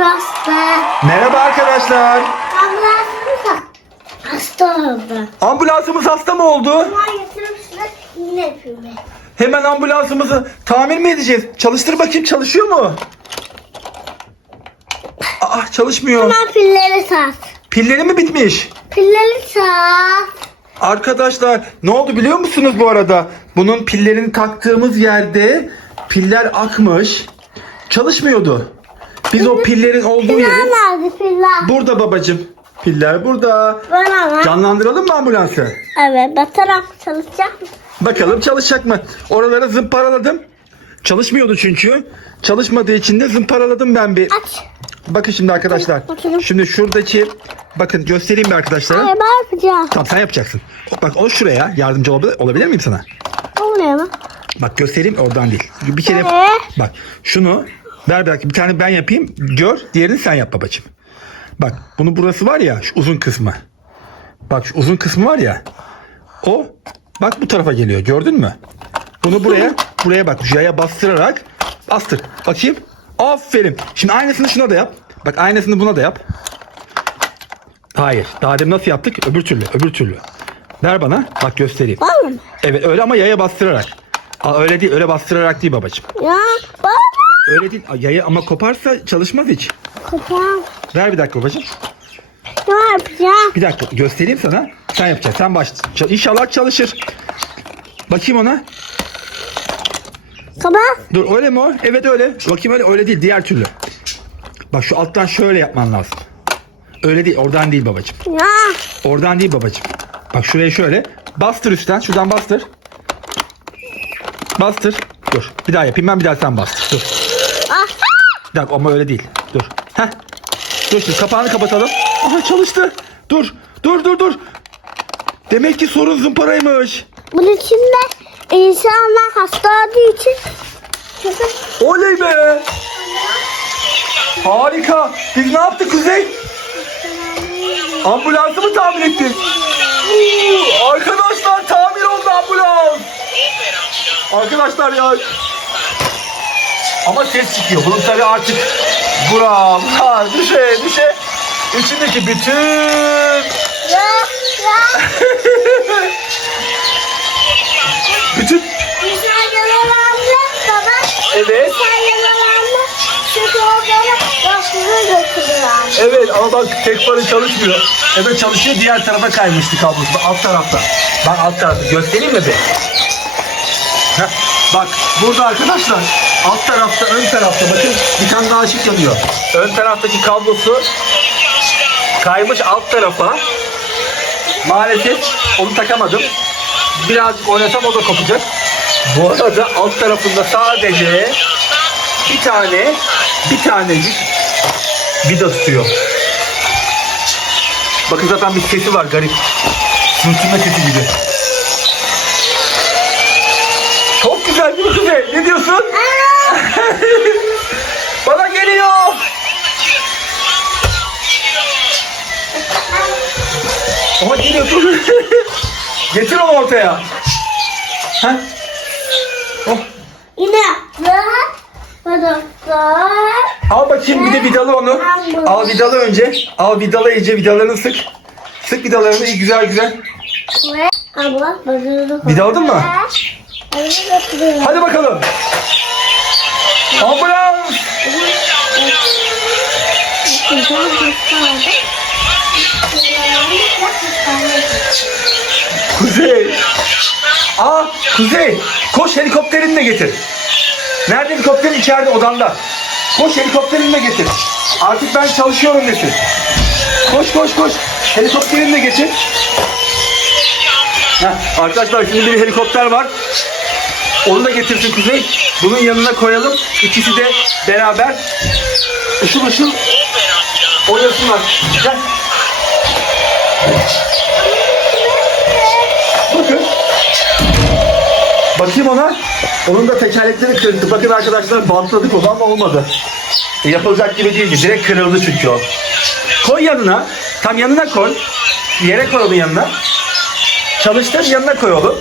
Ambulansla. Merhaba arkadaşlar. Ambulansla. Hasta oldu. Ambulansımız hasta mı oldu? Hemen ambulansımızı tamir mi edeceğiz? Çalıştır bakayım çalışıyor mu? Aa çalışmıyor. Hemen pilleri sat. Pilleri mi bitmiş? Pilleri sat. Arkadaşlar ne oldu biliyor musunuz bu arada? Bunun pillerini taktığımız yerde piller akmış. Çalışmıyordu. Biz o pillerin olduğu Piller yeri... nerede piller? Burada babacım. Piller burada. Bana ver. Canlandıralım mı ambulansı? Evet batarak çalışacak mı? Bakalım çalışacak mı? Oraları zımparaladım. Çalışmıyordu çünkü. Çalışmadığı için de zımparaladım ben bir. Aç. Bakın şimdi arkadaşlar. Bakalım. Şimdi şuradaki bakın göstereyim bir arkadaşlara. Hayır ben yapacağım. Tamam sen yapacaksın. Bak o şuraya yardımcı olabilir, olabilir miyim sana? O ne lan? Bak göstereyim oradan değil. Bir kere Ee? bak şunu ver dakika bir tane ben yapayım. Gör diğerini sen yap babacığım. Bak bunu burası var ya şu uzun kısmı. Bak şu uzun kısmı var ya. O bak bu tarafa geliyor gördün mü? Bunu buraya buraya bak yaya bastırarak bastır. Bakayım. Aferin. Şimdi aynısını şuna da yap. Bak aynısını buna da yap. Hayır. Daha demin nasıl yaptık? Öbür türlü. Öbür türlü. Ver bana. Bak göstereyim. Var mı? Evet öyle ama yaya bastırarak. Aa, öyle değil öyle bastırarak değil babacığım. Ya baba. Öyle değil. Aa, Yaya ama koparsa çalışmaz hiç. Kapağım. Ver bir dakika babacığım. Ne yapacağım? Bir dakika göstereyim sana. Sen yapacaksın. Sen başla. İnşallah çalışır. Bakayım ona. Kapat. Dur öyle mi o? Evet öyle. Bakayım öyle. Öyle değil. Diğer türlü. Bak şu alttan şöyle yapman lazım. Öyle değil. Oradan değil babacığım. Ya. Oradan değil babacığım. Bak şuraya şöyle. Bastır üstten. Şuradan bastır. Bastır. Dur. Bir daha yapayım ben bir daha sen bastır. Dur. Bir dakika ama öyle değil. Dur. Heh. Dur şimdi kapağını kapatalım. Aha çalıştı. Dur. Dur dur dur. Demek ki sorun zımparaymış. Bunun içinde insanlar hasta olduğu için çünkü Oley be. Harika. Biz ne yaptık Kuzey? Ambulansı mı tamir ettik? Arkadaşlar tamir oldu ambulans. Arkadaşlar ya. Ama ses çıkıyor. Bunun tabii artık buram, ha, düşe, düşe. İçindeki bütün bütün evet. Evet ama bak tek farı çalışmıyor. Evet çalışıyor diğer tarafa kaymıştı kablosu. Alt tarafta. Bak alt tarafta. Göstereyim mi bir? Heh, bak burada arkadaşlar alt tarafta ön tarafta bakın bir tane daha ışık yanıyor. Ön taraftaki kablosu kaymış alt tarafa. Maalesef onu takamadım. Birazcık oynasam o da kopacak. Bu arada alt tarafında sadece bir tane bir tanecik vida tutuyor. Bakın zaten bir sesi var garip. Sürtünme sesi gibi. Çok güzel mi Kuzey? Ne diyorsun? Bana geliyor. Ama geliyor dur. Getir onu ortaya. Heh. Oh. Yine. Al bakayım bir de vidalı onu. Al vidalı önce. Al vidalı iyice vidalarını sık. Sık vidalarını iyi güzel güzel. Vidaladın mı? Hadi bakalım. Ambulans. Kuzey. Aa Kuzey. Koş helikopterini de getir. Nerede helikopterin? içeride odanda. Koş helikopterini de getir. Artık ben çalışıyorum desin. Koş koş koş. Helikopterini de getir. Heh, arkadaşlar şimdi bir helikopter var. Onu da getirsin Kuzey. Bunun yanına koyalım. İkisi de beraber ışıl ışıl oynasınlar. Gel. Bakın. Bakayım ona. Onun da tekerlekleri kırıldı. Bakın arkadaşlar bantladık onu ama olmadı. Yapılacak gibi değildi. Direkt kırıldı çünkü o. Koy yanına. Tam yanına koy. Yere koy onun yanına. Çalıştır yanına koy oğlum.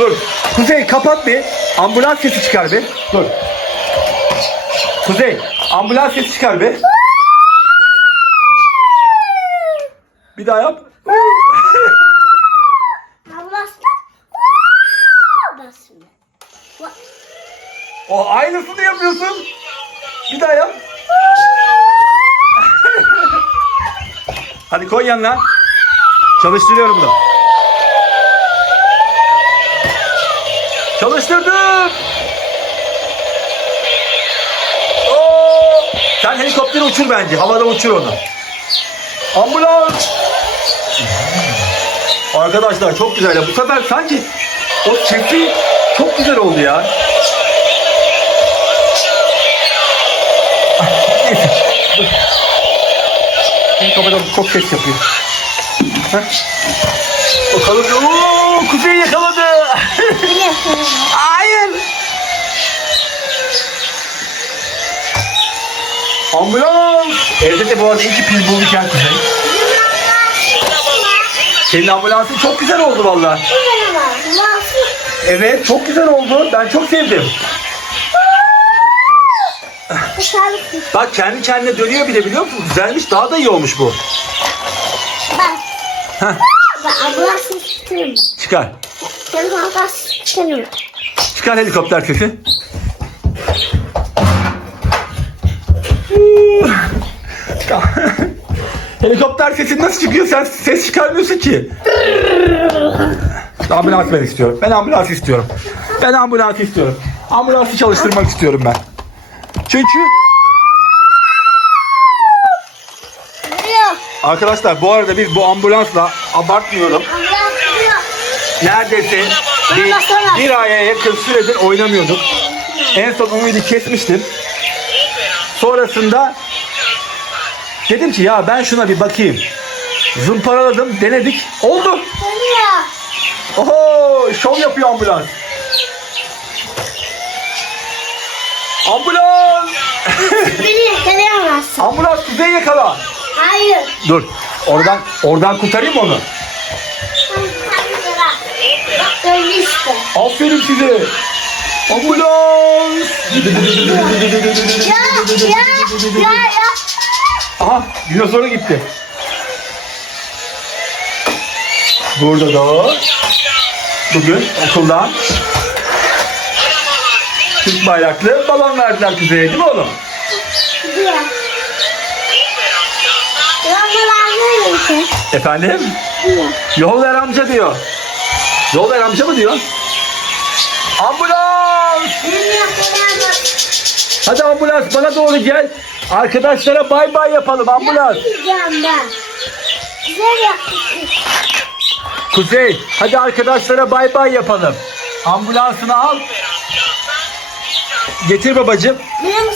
Dur. Kuzey kapat bir. Ambulans sesi çıkar bir. Dur. Kuzey ambulans sesi çıkar bir. Bir daha yap. O aynısını yapıyorsun. Bir daha yap. Hadi koy yanına. Çalıştırıyorum bunu. Çalıştırdım. Oo! Sen helikopteri uçur bence. Havada uçur onu. Ambulans. Arkadaşlar çok güzel. Bu sefer sanki o çiftli çok güzel oldu ya. Şimdi kapatalım. Çok ses yapıyor. Heh. Bakalım. Oo, Kuzey yakaladı. Evde de bu arada iki pil bulduk ya Kuzey. Senin ambulansın çok güzel oldu valla. Evet çok güzel oldu. Ben çok sevdim. Bak kendi kendine dönüyor bile biliyor musun? Güzelmiş daha da iyi olmuş bu. Bak. Heh. Bak. Çıkar. Çıkar helikopter sesi. Helikopter sesi nasıl çıkıyor? Sen ses çıkarmıyorsun ki. ambulans ben istiyorum. Ben ambulans istiyorum. Ben ambulans istiyorum. Ambulansı çalıştırmak istiyorum ben. Çünkü arkadaşlar bu arada biz bu ambulansla abartmıyorum. Neredeyse bir, bir aya yakın süredir oynamıyorduk. En son umudu kesmiştim. Sonrasında dedim ki ya ben şuna bir bakayım. Zımparaladım, denedik. Oldu. Oho, şov yapıyor ambulans. Ambulans! Beni yakalayamazsın. ambulans kuzey yakala. Hayır. Dur. Oradan oradan kurtarayım mı onu. Böyle işte. Aferin size. Ambulans! Ya ya ya ya. Aha dinozoru gitti. Burada da bugün okuldan Türk bayraklı balon verdiler kuzeye değil mi oğlum? Gidiyor. Efendim? Gidiyor. Yol ver amca diyor. Yol ver amca mı diyor? Ambulans! Hadi ambulans bana doğru gel. Arkadaşlara bay bay yapalım ambulans. Yapmayacağım ben. Güzel yapmışsın. Kuzey hadi arkadaşlara bay bay yapalım. Ambulansını al. Getir babacığım. Benim.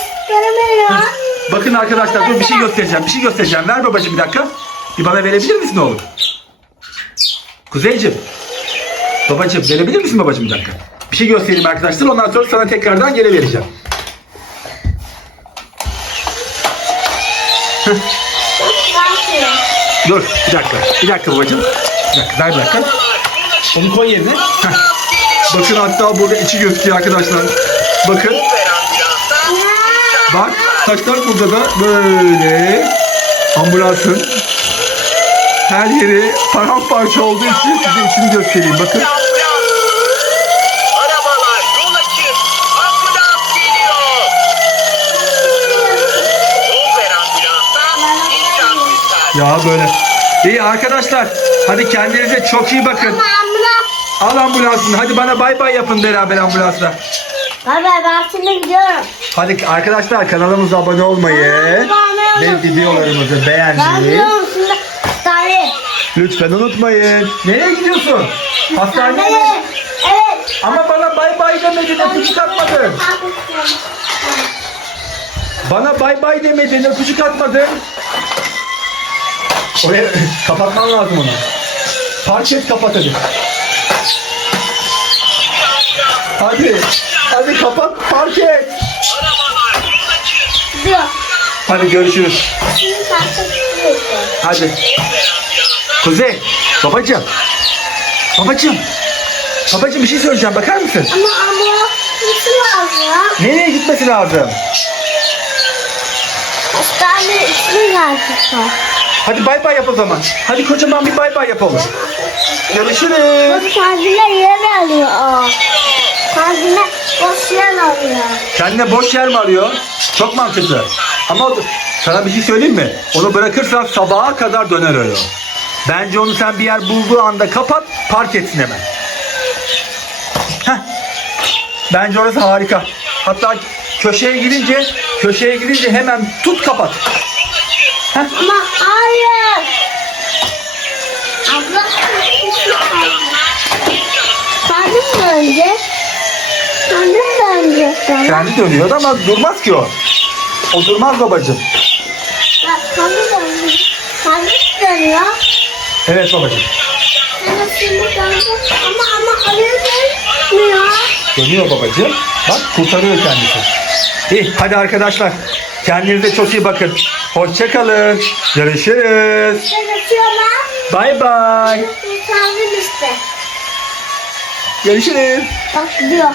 Bakın arkadaşlar dur bir şey göstereceğim. Bir şey göstereceğim. Ver babacığım bir dakika. Bir bana verebilir misin oğlum? Kuzeyciğim. Babacığım verebilir misin babacığım bir dakika? Bir şey göstereyim arkadaşlar. Ondan sonra sana tekrardan geri vereceğim. Bakıyor. Dur bir dakika. Bir dakika babacığım. Bir dakika ver bir dakika. Onu koy yerine. Heh. Bakın hatta burada içi gözüküyor arkadaşlar. Bakın. Bak taşlar burada da böyle ambulansın her yeri paramparça olduğu için size içini göstereyim. Bakın. Arabalar yol açın. Ambulans geliyor. Yol ver ambulansa insan ister. Ya böyle. İyi arkadaşlar. Hadi kendinize çok iyi bakın. Al ambulansını. Hadi bana bay bay yapın beraber ambulansla. Baba ben şimdi gidiyorum. Hadi arkadaşlar kanalımıza abone olmayı ve videolarımızı beğenmeyi lütfen unutmayın. Nereye gidiyorsun? Hastaneye mi? Hastaneye. Evet. Ama bana bay bay demedin, öpücük atmadın. Bana bay bay demedin, öpücük atmadın. Oraya kapatman lazım onu. Park et kapat hadi. Hadi. Hadi kapat park et. Hadi görüşürüz. Hadi. Kuzey. Babacığım. Babacığım. Babacığım bir şey söyleyeceğim bakar mısın? Ama ama nasıl lazım? Nereye gitmesi lazım? Hastane ismi lazım. Hadi bay bay yap o zaman. Hadi kocaman bir bay bay yapalım. Görüşürüz. Bak kendine yer alıyor. Kendine boş yer alıyor. Kendine boş yer mi arıyor? Çok mantıklı. Ama sana bir şey söyleyeyim mi? Onu bırakırsan sabaha kadar döner öyle. Bence onu sen bir yer bulduğu anda kapat, park etsin hemen. Heh. Bence orası harika. Hatta köşeye gidince, köşeye gidince hemen tut kapat. Heh. Ama hayır. Abla Kendim de önce. Kendim de önce sana. Kendi dönüyordu ama durmaz ki o. O durmaz babacığım. Bak kendim de önce. Kendim dönüyor. Evet babacığım. Sonra şimdi döndü. Ama ama araya dönmüyor. Dönüyor babacığım. Bak kurtarıyor kendisi. İyi hadi arkadaşlar. Kendinize çok iyi bakın. Hoşçakalın. Görüşürüz. Ben. Bay bay. İşte. Görüşürüz. Bak diyor.